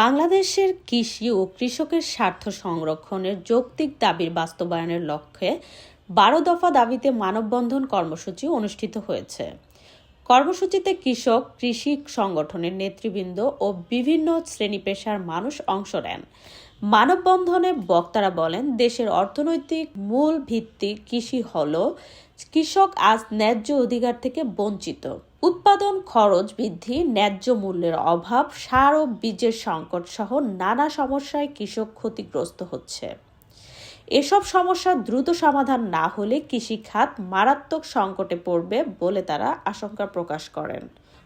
বাংলাদেশের কৃষি ও কৃষকের স্বার্থ সংরক্ষণের যৌক্তিক দাবির বাস্তবায়নের লক্ষ্যে বারো দফা দাবিতে মানববন্ধন কর্মসূচি অনুষ্ঠিত হয়েছে। কর্মসূচিতে কৃষক, কৃষি সংগঠনের নেতৃবৃন্দ ও বিভিন্ন শ্রেণি পেশার মানুষ অংশ নেন। মানববন্ধনে বক্তারা বলেন, দেশের অর্থনৈতিক মূল ভিত্তি কৃষি হল কৃষক আজ ন্যায্য অধিকার থেকে বঞ্চিত। উৎপাদন খরচ বৃদ্ধি, ন্যায্য মূল্যের অভাব, সার ও বীজের সংকট সহ নানা সমস্যায় কৃষক ক্ষতিগ্রস্ত হচ্ছে। এসব সমস্যা দ্রুত সমাধান না হলে কৃষিখাত মারাত্মক সংকটে পড়বে বলে তারা আশঙ্কা প্রকাশ করেন।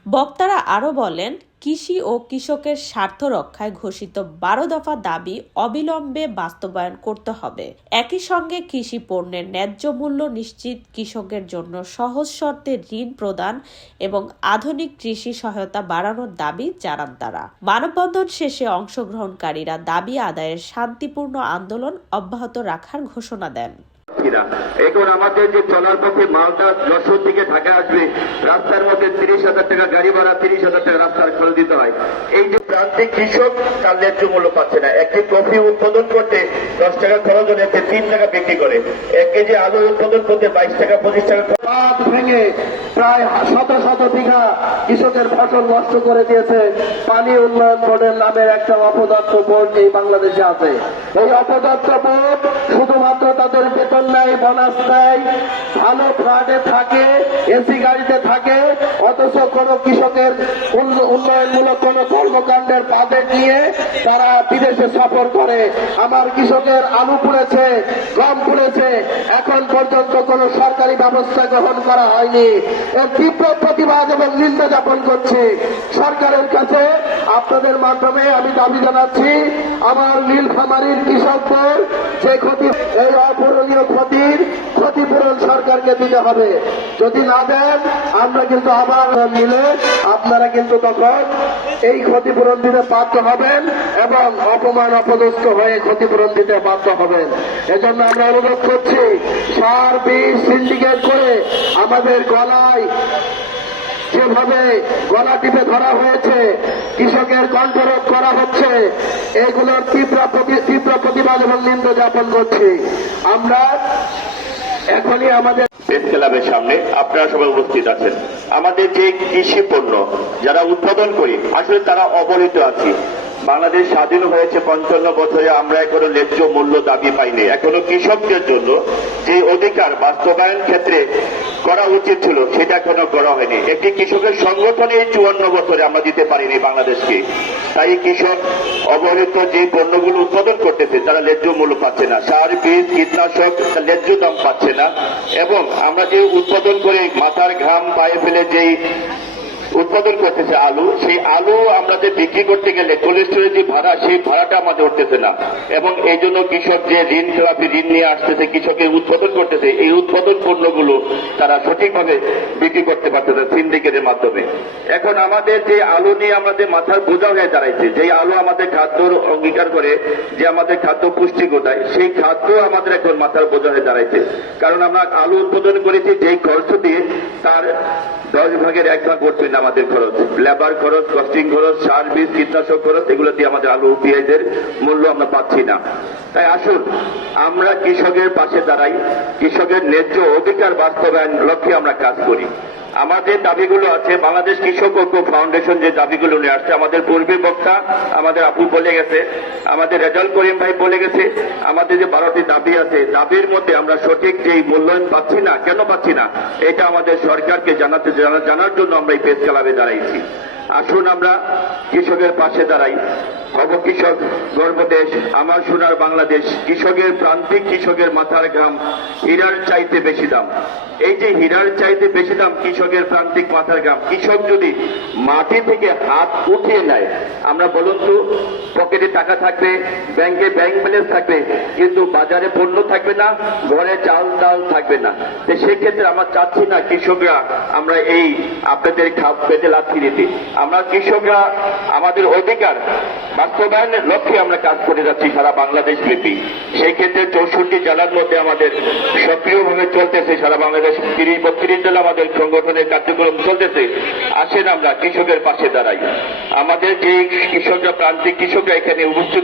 বক্তারা আরও বলেন কৃষি ও কৃষকের স্বার্থ রক্ষায় ঘোষিত বারো দফা দাবি অবিলম্বে বাস্তবায়ন করতে হবে। একই সঙ্গে কৃষি পণ্যের ন্যায্য মূল্য নিশ্চিত কৃষকের জন্য সহজ শর্তে ঋণ প্রদান এবং আধুনিক কৃষি সহায়তা বাড়ানোর দাবি জানান তারা। মানববন্ধন শেষে অংশগ্রহণকারীরা দাবি আদায়ের শান্তিপূর্ণ আন্দোলন অব্যাহত রাখার ঘোষণা দেন। এখন আমাদের যে চলার পথে মালটা যশোর থেকে ঢাকা আসবে, রাস্তার মধ্যে তিরিশ হাজার টাকা গাড়ি ভাড়া তিরিশ হাজার টাকা রাস্তার খরচ দিতে হয়। এই যে প্রান্তিক কৃষক, তার ন্যায্য মূল্য পাচ্ছে না। একটি কফি উৎপাদন করতে দশ টাকা খরচ হলে এতে তিন টাকা বিক্রি করে। এক কেজি আলু উৎপাদন করতে বাইশ টাকা, পঁচিশ টাকা ভেঙে প্রায় শত শত বিঘা কৃষকের ফসল নষ্ট করে দিয়েছে। পানি উন্নয়ন বোর্ডের নামের একটা অপদার্থ বোর্ড এই বাংলাদেশে আছে। এই অপদার্থ বোর্ড শুধুমাত্র তাদের বেতন নেয়, বোনাস দেয় ভালো ফ্ল্যাটে থাকে এসি গাড়িতে থাকে, অথচ কোন কৃষকের উন্ন- উন্নয়নমূলক কোন কর্মকাণ্ডের বাজেট নিয়ে তারা বিদেশে সফর করে। আমার কৃষকের আলু পুড়েছে, গম পুড়েছে, এখন পর্যন্ত কোন সরকারি ব্যবস্থা গ্রহণ করা হয়নি। এর তীব্র প্রতিবাদ এবং নিন্দা যাপন করছে। সরকারের কাছে আপনাদের মাধ্যমে আমি দাবি জানাচ্ছি, আমার নীলফামারীর কৃষকদের যে ক্ষতি, এই অপূরণীয় ক্ষতির ক্ষতিপূরণ সরকারকে দিতে হবে। যদি না দেন, আমরা কিন্তু আবার মিলে আপনারা কিন্তু তখন এই ক্ষতিপূরণ দিতে বাধ্য হবেন এবং অপমান অপদস্থ হয়ে ক্ষতিপূরণ দিতে বাধ্য হবেন। এজন্য আমরা অনুরোধ করছি, সার, বীজ, সিন্ডিকেট করে আমাদের গলায় যেভাবে গলা টিপে ধরা হয়েছে। কৃষকের কণ্ঠরোধ করা হচ্ছে। এগুলোর তীব্র তীব্র প্রতিবাদ এবং নিন্দ যাপন করছি। আমরা এখনই আমাদের প্রেস ক্লাবের সামনে আপনারা সবাই উপস্থিত আছেন। আমাদের যে কৃষি পণ্য যারা উৎপাদন করি, আসলে তারা অবহিত আছি। বাংলাদেশ স্বাধীন হয়েছে পঞ্চান্ন বছরে, আমরা এখনও ন্যায্য মূল্য দাবি পাইনি। এখনও কৃষকদের জন্য যে অধিকার বাস্তবায়ন ক্ষেত্রে করা উচিত ছিল, সেটা এখনও করা হয়নি। একটি কৃষকের সংগঠনে এই চুয়ান্ন বছরে আমরা দিতে পারিনি বাংলাদেশকে। তাই কৃষক অবহেলিত যে পণ্যগুলো উৎপাদন করতেছে, তারা ন্যায্য মূল্য পাচ্ছে না। সার, বীজ, কীটনাশক ন্যায্য দাম পাচ্ছে না। এবং আমরা যে উৎপাদন করে মাথার ঘাম পায়ে ফেলে যেই উৎপাদন করতেছে আলু, সেই আলু আমরা যে বিক্রি করতে গেলে কোল্ড স্টোরের যে ভাড়া, সেই ভাড়াটা আমাদের উঠতেছে না। এবং এই জন্য কৃষক যে ঋণ খেলাপি ঋণ নিয়ে আসতেছে, কৃষকের উৎপাদন করতেছে, এই উৎপাদন পণ্যগুলো তারা সঠিকভাবে বিক্রি করতে পারতেছে সিন্ডিকেটের মাধ্যমে। এখন আমাদের যে আলু নিয়ে আমাদের মাথার বোঝা হয়ে দাঁড়াইছে যে আলু আমাদের খাদ্য অঙ্গীকার করে, যে আমাদের খাদ্য পুষ্টি গোটায় সেই খাদ্য আমাদের এখন মাথার বোঝা হয়ে দাঁড়াইছে। কারণ আমরা আলু উৎপাদন করেছি, যেই খরচ দিয়ে তার দশ ভাগের এক ভাগ করছে না। আমাদের খরচ। লেবার খরচ কস্টিং খরচ সার বীজ কীটনাশক খরচ, এগুলো দিয়ে আমাদের আলু পেঁয়াজের মূল্য আমরা পাচ্ছি না। তাই আসুন, আমরা কৃষকের পাশে দাঁড়াই, কৃষকের ন্যায্য অধিকার বাস্তবায়ন লক্ষ্যে আমরা কাজ করি। আমাদের দাবিগুলো আছে, বাংলাদেশ কৃষক ঐক্য ফাউন্ডেশন যে দাবিগুলো নিয়ে আসছে, আমাদের পূর্বে বক্তা, আমাদের আপু বলে গেছে, আমাদের রেজাল করিম ভাই বলে গেছে, আমাদের যে বারোটি দাবি আছে, দাবির মধ্যে আমরা সঠিক যে মূল্যায়ন পাচ্ছি না, কেন পাচ্ছি না, এটা আমাদের সরকারকে জানাতে জানা- জানার জন্য আমরা এই প্রেস ক্লাবে দাঁড়াইছি। আসুন আমরা কৃষকের পাশে দাঁড়াই। হব কৃষক গর্বদেশ আমার সোনার বাংলাদেশ, কৃষকের প্রান্তিক কৃষকের মাথার ঘাম, হীরার চাইতে বেশি দাম। এই যে হীরার চাইতে বেশি দাম, কৃষকের প্রান্তিক মাথার ঘাম, কৃষক যদি মাটি থেকে হাত উঠিয়ে নেয়, আমরা বলুন তো, পকেটে টাকা থাকবে, ব্যাংকে ব্যাংক ব্যালেন্স থাকবে, কিন্তু বাজারে পণ্য থাকবে না, ঘরে চাল ডাল থাকবে না। তো সেক্ষেত্রে আমরা চাচ্ছি না কৃষকরা আমরা এই আপনাদের খাপ পেতে লাথি দিতে। আমরা কৃষকরা আমাদের অধিকার বাস্তবায়নের লক্ষ্যে আমরা কাজ করে যাচ্ছি সারা বাংলাদেশ ব্যাপী। সেই ক্ষেত্রে চৌষট্টি জেলার মধ্যে আমাদের সক্রিয়ভাবে চলতেছে সারা বাংলাদেশ। তিরিশ, বত্রিশ জেলা আমাদের সংগঠনের কার্যক্রম চলতেছে। আসেন আমরা কৃষকের পাশে দাঁড়াই। আমাদের যে কৃষকরা, প্রান্তিক কৃষকরা এখানে উপস্থিত